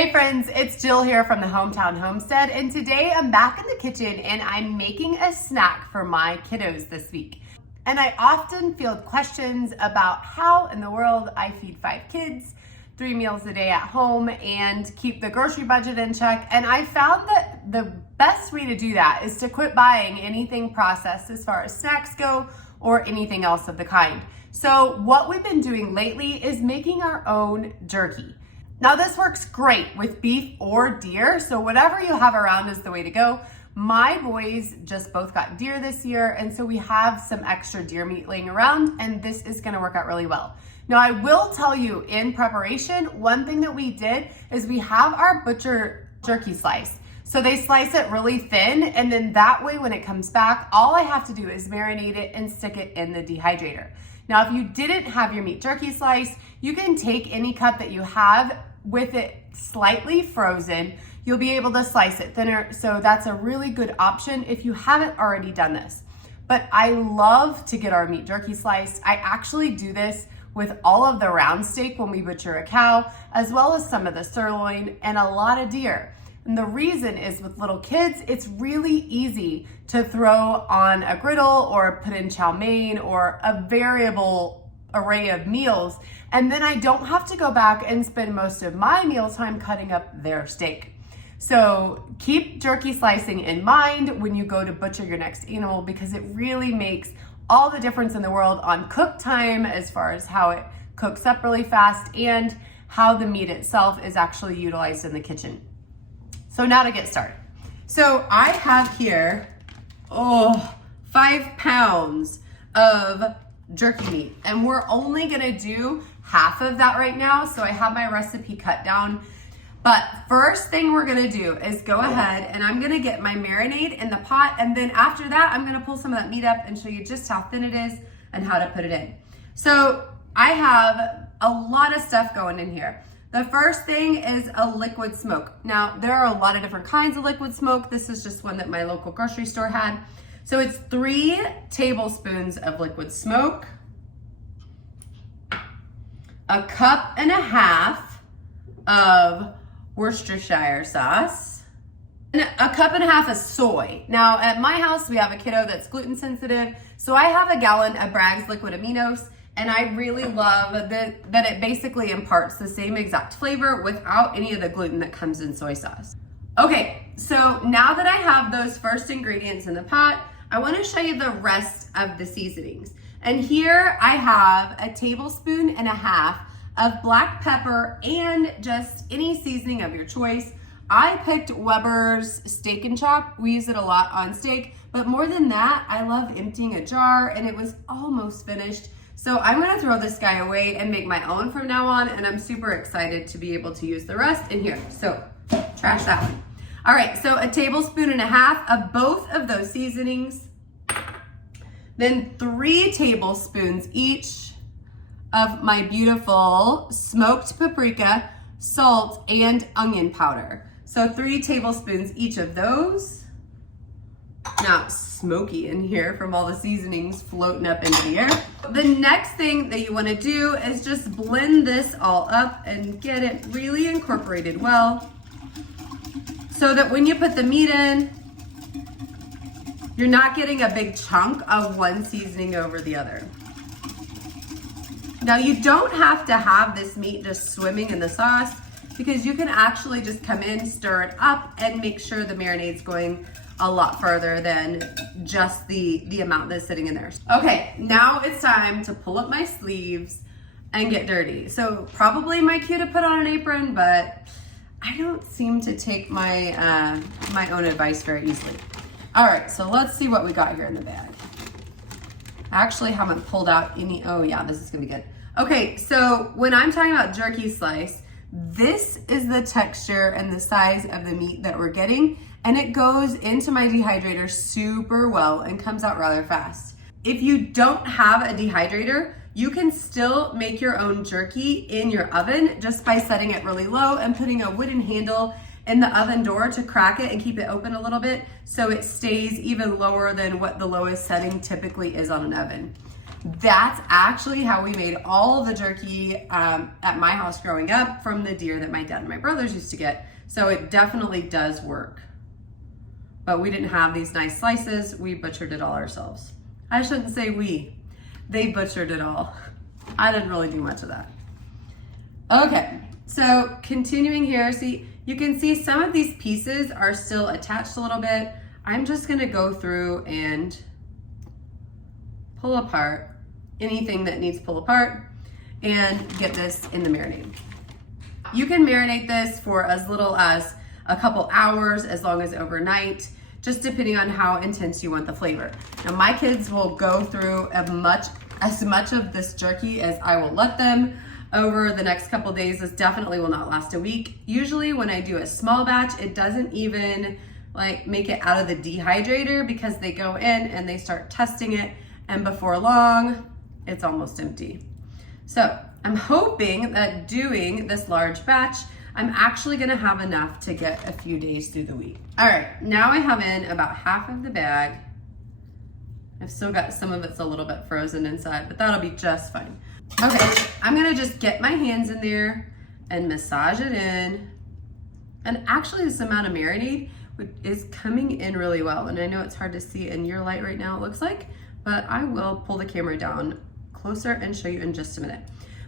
Hey friends, it's Jill here from the Hometown Homestead, and today I'm back in the kitchen and I'm making a snack for my kiddos this week. And I often field questions about how in the world I feed 5 kids, 3 meals a day at home, and keep the grocery budget in check. And I found that the best way to do that is to quit buying anything processed as far as snacks go or anything else of the kind. So what we've been doing lately is making our own jerky. Now this works great with beef or deer, so whatever you have around is the way to go. My boys just both got deer this year, and so we have some extra deer meat laying around, and this is gonna work out really well. Now I will tell you in preparation, one thing that we did is we have our butcher jerky slice. So they slice it really thin, and then that way when it comes back, all I have to do is marinate it and stick it in the dehydrator. Now if you didn't have your meat jerky slice, you can take any cut that you have with it slightly frozen. You'll be able to slice it thinner, so that's a really good option if you haven't already done this. But I love to get our meat jerky sliced. I actually do this with all of the round steak when we butcher a cow, as well as some of the sirloin and a lot of deer. And the reason is with little kids, it's really easy to throw on a griddle or put in chow mein or a variable array of meals, and then I don't have to go back and spend most of my mealtime cutting up their steak. So keep jerky slicing in mind when you go to butcher your next animal, because it really makes all the difference in the world on cook time, as far as how it cooks up really fast and how the meat itself is actually utilized in the kitchen. So now to get started. So I have here, 5 pounds of jerky meat, and we're only gonna do half of that right now, so I have my recipe cut down. But first thing we're gonna do is go ahead and I'm gonna get my marinade in the pot, and then after that I'm gonna pull some of that meat up and show you just how thin it is and how to put it in. So I have a lot of stuff going in here. The first thing is a liquid smoke. Now there are a lot of different kinds of liquid smoke. This is just one that my local grocery store had. So it's 3 tablespoons of liquid smoke, 1.5 cups of Worcestershire sauce, and 1.5 cups of soy. Now at my house, we have a kiddo that's gluten sensitive, so I have a gallon of Bragg's liquid aminos, and I really love that it basically imparts the same exact flavor without any of the gluten that comes in soy sauce. Okay, so now that I have those first ingredients in the pot, I want to show you the rest of the seasonings. And here I have 1.5 tablespoons of black pepper and just any seasoning of your choice. I picked Weber's Steak and Chop. We use it a lot on steak, but more than that, I love emptying a jar, and it was almost finished. So I'm gonna throw this guy away and make my own from now on, and I'm super excited to be able to use the rest in here. So trash that one. All right, so 1.5 tablespoons of both of those seasonings, then 3 tablespoons each of my beautiful smoked paprika, salt, and onion powder. So 3 tablespoons each of those. Now it's smoky in here from all the seasonings floating up into the air. The next thing that you wanna do is just blend this all up and get it really incorporated well, so that when you put the meat in, you're not getting a big chunk of one seasoning over the other. Now you don't have to have this meat just swimming in the sauce, because you can actually just come in, stir it up, and make sure the marinade's going a lot further than just the amount that's sitting in there. Okay, now it's time to pull up my sleeves and get dirty. So probably my cue to put on an apron, but I don't seem to take my my own advice very easily. All right, so let's see what we got here in the bag. I actually haven't pulled out any, oh yeah, this is gonna be good. Okay, so when I'm talking about jerky slice, this is the texture and the size of the meat that we're getting, and it goes into my dehydrator super well and comes out rather fast. If you don't have a dehydrator, you can still make your own jerky in your oven just by setting it really low and putting a wooden handle in the oven door to crack it and keep it open a little bit so it stays even lower than what the lowest setting typically is on an oven. That's actually how we made all of the jerky at my house growing up from the deer that my dad and my brothers used to get. So it definitely does work. But we didn't have these nice slices. We butchered it all ourselves. I shouldn't say we. They butchered it all. I didn't really do much of that. Okay, so continuing here, see, you can see some of these pieces are still attached a little bit. I'm just gonna go through and pull apart anything that needs to pull apart and get this in the marinade. You can marinate this for as little as a couple hours, as long as overnight, just depending on how intense you want the flavor. Now my kids will go through as much of this jerky as I will let them over the next couple days. This definitely will not last a week. Usually when I do a small batch, it doesn't even like make it out of the dehydrator because they go in and they start testing it, and before long, it's almost empty. So I'm hoping that doing this large batch, I'm actually gonna have enough to get a few days through the week. All right, now I have in about half of the bag. I've still got some of it's a little bit frozen inside, but that'll be just fine. Okay, I'm gonna just get my hands in there and massage it in. And actually this amount of marinade is coming in really well. And I know it's hard to see in your light right now, it looks like, but I will pull the camera down closer and show you in just a minute.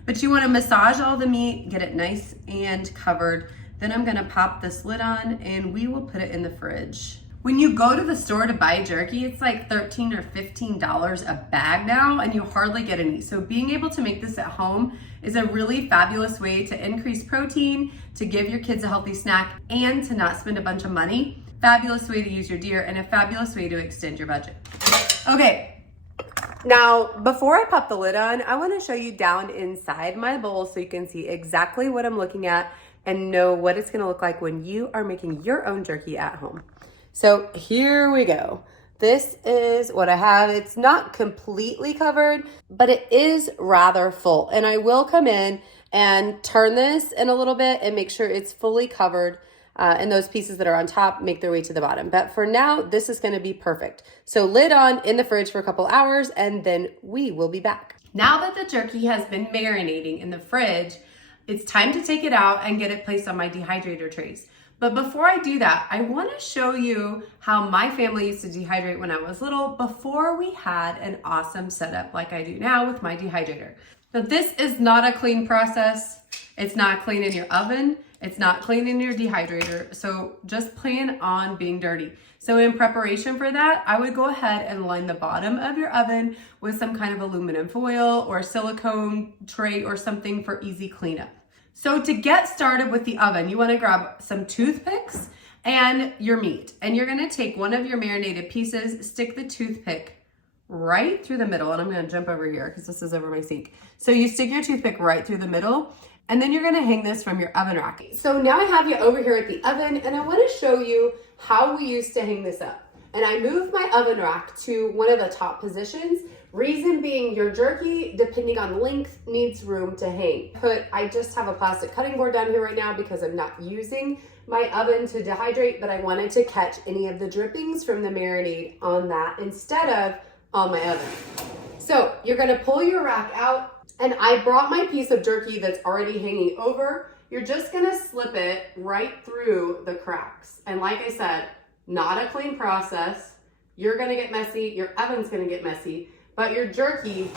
But you wanna massage all the meat, get it nice and covered. Then I'm gonna pop this lid on and we will put it in the fridge. When you go to the store to buy jerky, it's like $13 or $15 a bag now, and you hardly get any. So being able to make this at home is a really fabulous way to increase protein, to give your kids a healthy snack, and to not spend a bunch of money. Fabulous way to use your deer, and a fabulous way to extend your budget. Okay, now before I pop the lid on, I wanna show you down inside my bowl so you can see exactly what I'm looking at and know what it's gonna look like when you are making your own jerky at home. So here we go. This is what I have. It's not completely covered, but it is rather full. And I will come in and turn this in a little bit and make sure it's fully covered, and those pieces that are on top make their way to the bottom. But for now, this is gonna be perfect. So lid on in the fridge for a couple hours, and then we will be back. Now that the jerky has been marinating in the fridge, it's time to take it out and get it placed on my dehydrator trays. But before I do that, I wanna show you how my family used to dehydrate when I was little before we had an awesome setup like I do now with my dehydrator. Now this is not a clean process. It's not clean in your oven. It's not clean in your dehydrator. So just plan on being dirty. So in preparation for that, I would go ahead and line the bottom of your oven with some kind of aluminum foil or silicone tray or something for easy cleanup. So to get started with the oven, you wanna grab some toothpicks and your meat. And you're gonna take one of your marinated pieces, stick the toothpick right through the middle. And I'm gonna jump over here because this is over my sink. So you stick your toothpick right through the middle, and then you're gonna hang this from your oven rack. So now I have you over here at the oven, and I wanna show you how we used to hang this up. And I moved my oven rack to one of the top positions. Reason being, your jerky, depending on length, needs room to hang. I just have a plastic cutting board down here right now because I'm not using my oven to dehydrate, but I wanted to catch any of the drippings from the marinade on that instead of on my oven. So you're gonna pull your rack out, and I brought my piece of jerky that's already hanging over. You're just gonna slip it right through the cracks. And like I said, not a clean process. You're gonna get messy, your oven's gonna get messy, but your jerky,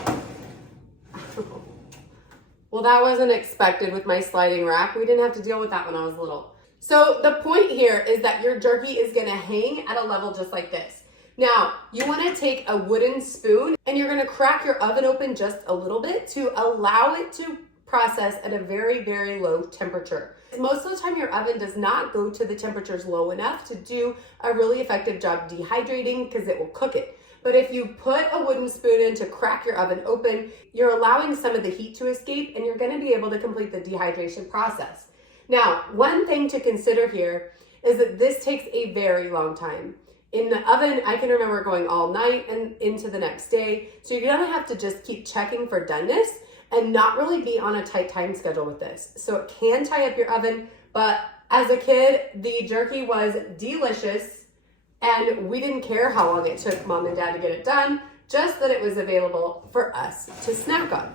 well, that wasn't expected with my sliding rack. We didn't have to deal with that when I was little. So the point here is that your jerky is gonna hang at a level just like this. Now, you wanna take a wooden spoon and you're gonna crack your oven open just a little bit to allow it to process at a very, very low temperature. Most of the time, your oven does not go to the temperatures low enough to do a really effective job dehydrating because it will cook it. But if you put a wooden spoon in to crack your oven open, you're allowing some of the heat to escape and you're gonna be able to complete the dehydration process. Now, one thing to consider here is that this takes a very long time. In the oven, I can remember going all night and into the next day. So you're gonna have to just keep checking for doneness and not really be on a tight time schedule with this. So it can tie up your oven, but as a kid, the jerky was delicious and we didn't care how long it took mom and dad to get it done just that it was available for us to snack on.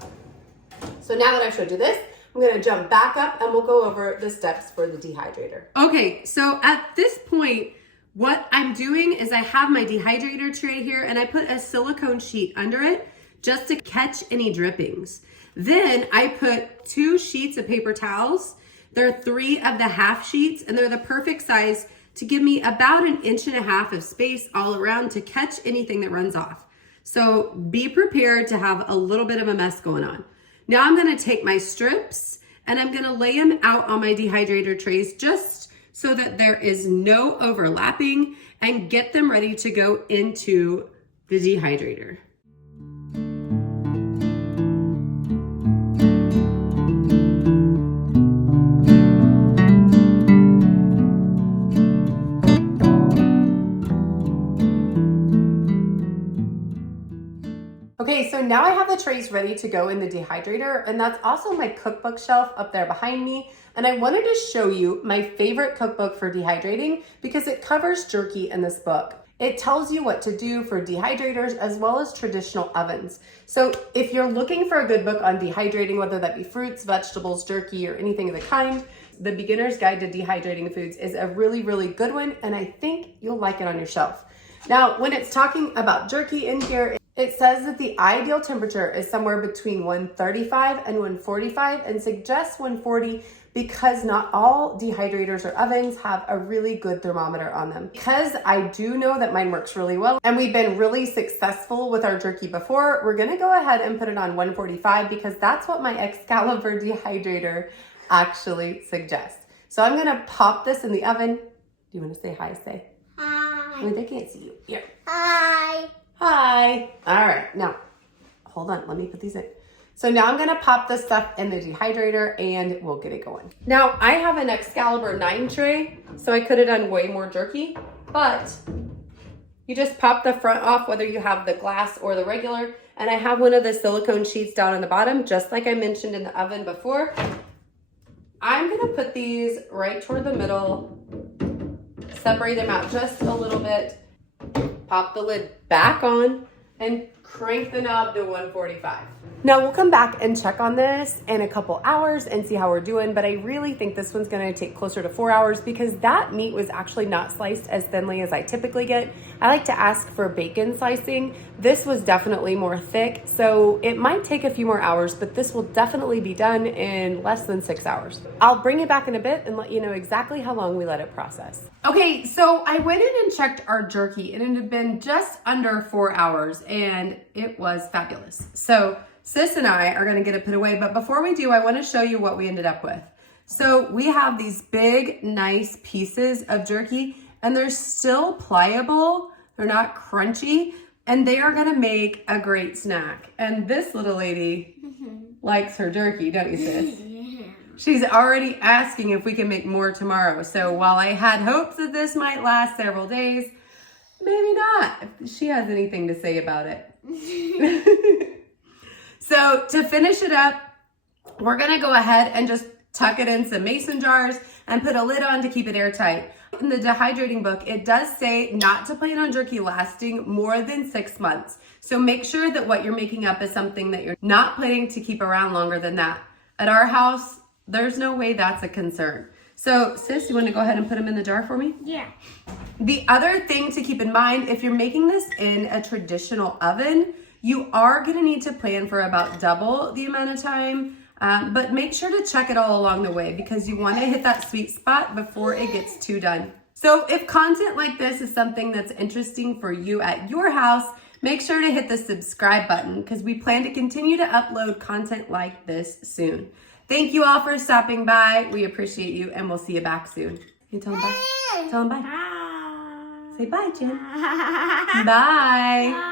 So now that I've showed you this, I'm gonna jump back up and we'll go over the steps for the dehydrator. Okay, so at this point, what I'm doing is I have my dehydrator tray here and I put a silicone sheet under it just to catch any drippings. Then I put 2 sheets of paper towels. They're 3 of the half sheets and they're the perfect size to give me about 1.5 inches of space all around to catch anything that runs off. So be prepared to have a little bit of a mess going on. Now I'm gonna take my strips and I'm gonna lay them out on my dehydrator trays just so that there is no overlapping and get them ready to go into the dehydrator. Okay, so now I have the trays ready to go in the dehydrator, and that's also my cookbook shelf up there behind me. And I wanted to show you my favorite cookbook for dehydrating because it covers jerky in this book. It tells you what to do for dehydrators as well as traditional ovens. So if you're looking for a good book on dehydrating, whether that be fruits, vegetables, jerky, or anything of the kind, The Beginner's Guide to Dehydrating Foods is a really, really good one, and I think you'll like it on your shelf. Now, when it's talking about jerky in here, it says that the ideal temperature is somewhere between 135 and 145 and suggests 140 because not all dehydrators or ovens have a really good thermometer on them. Because I do know that mine works really well and we've been really successful with our jerky before, we're gonna go ahead and put it on 145 because that's what my Excalibur dehydrator actually suggests. So I'm gonna pop this in the oven. Do you wanna say hi, say? Hi. I mean, they can't see you. Here. Hi. Hi. All right, now, hold on, let me put these in. So now I'm gonna pop this stuff in the dehydrator and we'll get it going. Now, I have an Excalibur 9 tray, so I could have done way more jerky, but you just pop the front off, whether you have the glass or the regular, and I have one of the silicone sheets down on the bottom, just like I mentioned in the oven before. I'm gonna put these right toward the middle, separate them out just a little bit, pop the lid back on, and crank the knob to 145. Now we'll come back and check on this in a couple hours and see how we're doing, but I really think this one's gonna take closer to 4 hours because that meat was actually not sliced as thinly as I typically get. I like to ask for bacon slicing. This was definitely more thick, so it might take a few more hours, but this will definitely be done in less than 6 hours. I'll bring it back in a bit and let you know exactly how long we let it process. Okay, so I went in and checked our jerky and it had been just under 4 hours and it was fabulous. So Sis and I are gonna get it put away, but before we do, I wanna show you what we ended up with. So we have these big, nice pieces of jerky and they're still pliable, they're not crunchy, and they are gonna make a great snack. And this little lady likes her jerky, don't you, sis? She's already asking if we can make more tomorrow. So while I had hopes that this might last several days, maybe not, if she has anything to say about it. So to finish it up, we're gonna go ahead and just tuck it in some mason jars and put a lid on to keep it airtight. In the dehydrating book, it does say not to plan on jerky lasting more than 6 months. So make sure that what you're making up is something that you're not planning to keep around longer than that. At our house, there's no way that's a concern. So sis, you wanna go ahead and put them in the jar for me? Yeah. The other thing to keep in mind, if you're making this in a traditional oven, you are gonna need to plan for about double the amount of time, but make sure to check it all along the way because you wanna hit that sweet spot before it gets too done. So if content like this is something that's interesting for you at your house, make sure to hit the subscribe button because we plan to continue to upload content like this soon. Thank you all for stopping by. We appreciate you and we'll see you back soon. Can you tell them bye? Tell them bye. Bye. Say bye, Jen. Bye.